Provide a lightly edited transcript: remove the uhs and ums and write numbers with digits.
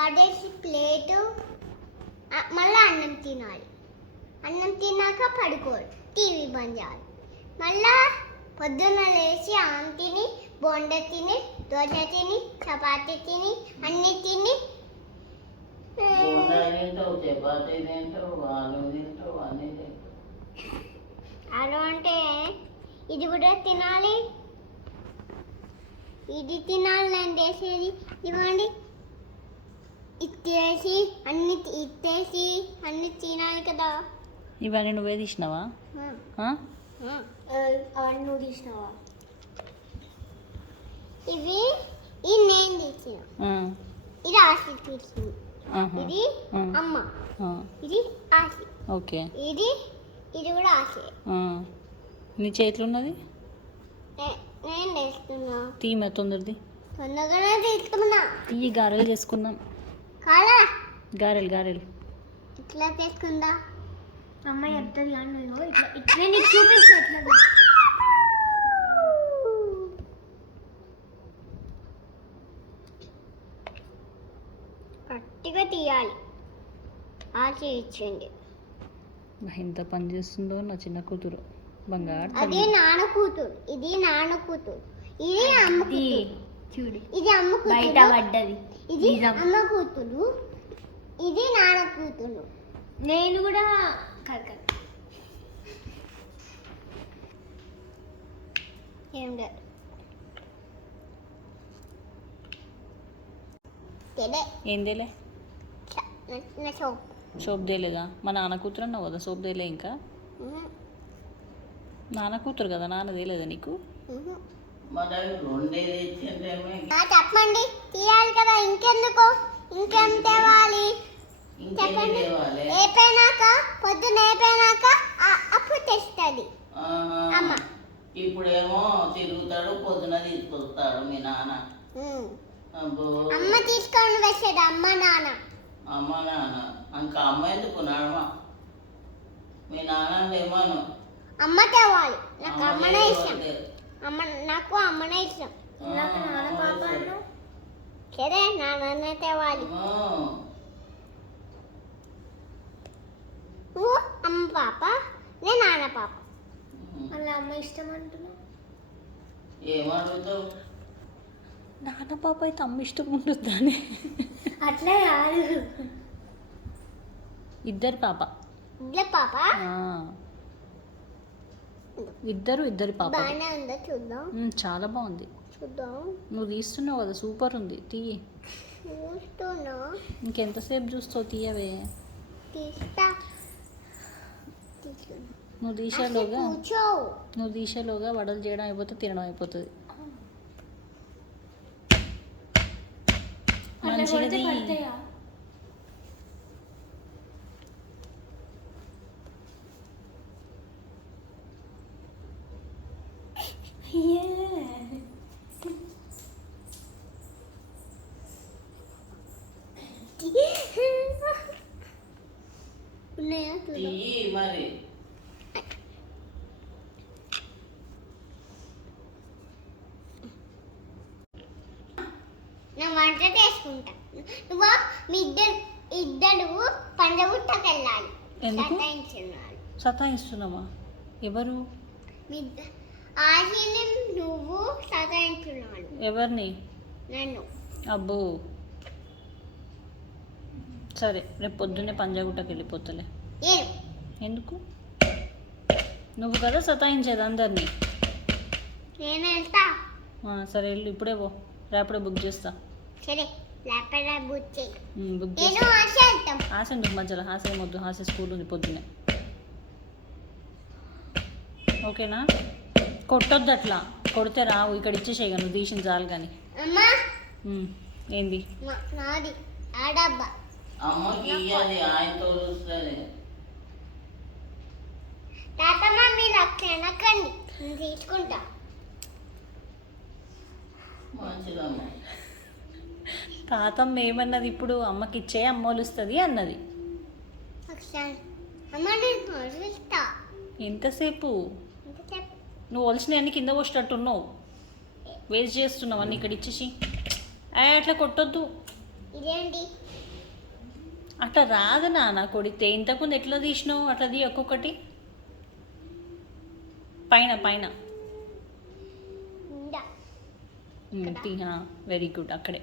ఆడేసి plate మళ్ళీ అన్నం తినాలి. అన్నం తిన్నాక పడుకోవాలి, టీవీ బంద్ చేయాలి. మళ్ళా పొద్దున్న లేచి అన్నం తిని, బొండ తిని, దోశ తిని, చపాతీ తిని, అన్ని తిని ఆలు అంటే ఇది కూడా తినాలి, ఇది తినాలి. నేను చేసేది ఇవ్వండి, ఇచ్చేసి అన్ని ఇచ్చేసి అన్ని తినాలి కదా. ఇవన్నీ నువ్వే తీసినావా? అవన్నీ నువ్వు తీసినావా? ఇవి నేను తీసిన, ఇది ఆశి తీసింది, ఇది అమ్మ, ఇది ఆశి. ఓకే, ఇది కూడా ఆశి. నీ చేతిలో ఉన్నది నేను తెస్తున్నా. తీమ తొందరది, తొందరగానే తీసుకున్నా. తీయి, గారెలు చేసుకుందాం. కాలా గారెలు ఇట్లా తీసుకుందా అమ్మాయి చెప్తుంది. ఇట్లా ఇట్లా నీకు చూపిస్తున్నట్లుగా గట్టిగా తీయాలి. ఆచి ఇచ్చింది. ఎంత పని చేస్తుందో నా చిన్న కూతురు, బంగారు. అది నాన్న కూతురు, ఇది నాన్న కూతురు, ఇది అమ్మ కూతురు. చూడు, ఇది అమ్మ కూతురు, బయట పడ్డది. ఇది అమ్మ కూతురు, ఇది నాన్న కూతురు. నేను కూడా ఏం ఏందేలే, సోప్ సోప్ తేలేదా? మా నాన్న కూతురు అన్నావు కదా, సోప్ తేలే. ఇంకా నాన్న కూతురు కదా, నాన్న తేలేదా నీకు? చెప్పండి, తీయాలి కదా. ఇంకెందుకు, ఇంకేం తేవాలి చెప్పండి. అయిపోయినాక, పొద్దున అయిపోయినాక అప్పుడు తెస్తుంది అమ్మ. ఇప్పుడేమో తిరుగుతాడు, పొద్దున తీసుకొస్తాడు మీ నాన్న. అమ్మ తీసుకొని వచ్చేది అమ్మ నాన్న. ఇంకా అమ్మ ఎందుకు నాడమ? మీ నాన్న ఏమను? అమ్మ తేవాలి, నాకు అమ్మనే ఇష్టం. నాకు అమ్మనే ఇష్టం. నాకు నాన్న పాప సరే, నాన్న తేవాలి. నువ్వు అమ్మ పాప, నేను నాన్న పాప. అలా అమ్మ ఇష్టం అంటున్నా. ఏమడుగుతావు? నాన్న పాప అయితే అమ్మ ఇష్టం ఉంటుందని. అట్లా కాదు, ఇద్దరు పాప. ఇద్దరు పాప. బాగానే ఉందా చూద్దాం. చాలా బాగుంది, చూద్దాం. నువ్వు తీస్తున్నావు కదా, సూపర్ ఉంది. తీయి. చూస్తున్నా. ఇంకెంతసేపు చూస్తావు? తీయవే. తీస్తా. నువ్వు తీసేలోగా వడలు చేయడం అయిపోతుంది, తినడం అయిపోతుంది. మంచిది. మరి నా వంట చేసుకుంటా. నువ్వు మీ ఇద్దరు పంజగుట్టకు వెళ్ళాలి. సతాయిస్తున్నావా? ఎవరు? ఆశని నువ్వు సతాయించున్నాడు. ఎవరిని? నన్ను. అబ్బో, సరే, రేపు పొద్దున్నే పంజాగుట్టకి వెళ్ళిపోతలే. ఎందుకు? నువ్వు కదా సతాయించేది అందరినీ. నేను వెళ్తా. సరే, వెళ్ళు, ఇప్పుడే పో. రేపడే బుక్ చేస్తా. సరే, బుక్ చేయి. బుక్ చేస్తా. ఆశ ఎందుకు మధ్యలో? ఆశ ఏమొద్దు, ఆశ స్కూల్ ఉంది పొద్దున్నే. ఓకేనా? కొట్టొద్దు, అట్లా కొడితే రావు. ఇక్కడ ఇచ్చేసేయి, నువ్వు తీసిన చాలు. కానీ ఏంది? నాది ఆ డబ్బా. అమ్మకి ఇయ్యాలి, ఆయనతో వస్తుంది. తాతమ్మ మీరు అక్కడకండి, నేను తీసుకుంటా. మంచిదమ్మా. తాతమ్మ ఏమన్నది ఇప్పుడు? అమ్మకి ఇచ్చే, అమ్మ వలుస్తుంది అన్నది. ఎంతసేపు? నువ్వు వలసిన అన్ని కింద పోసేటట్టున్నావు, వేస్ట్ చేస్తున్నావు అన్నీ ఇక్కడ ఇచ్చేసి. అట్లా కొట్టొద్దు. ఇదేంటి? అట్లా రాదు నాన్న కొడితే. ఇంతకుముందు ఎట్లా తీసినావు? అట్లా తీ ఒక్కొక్కటి. పైన పైన ఇందా. తీ. Very good. అక్కడే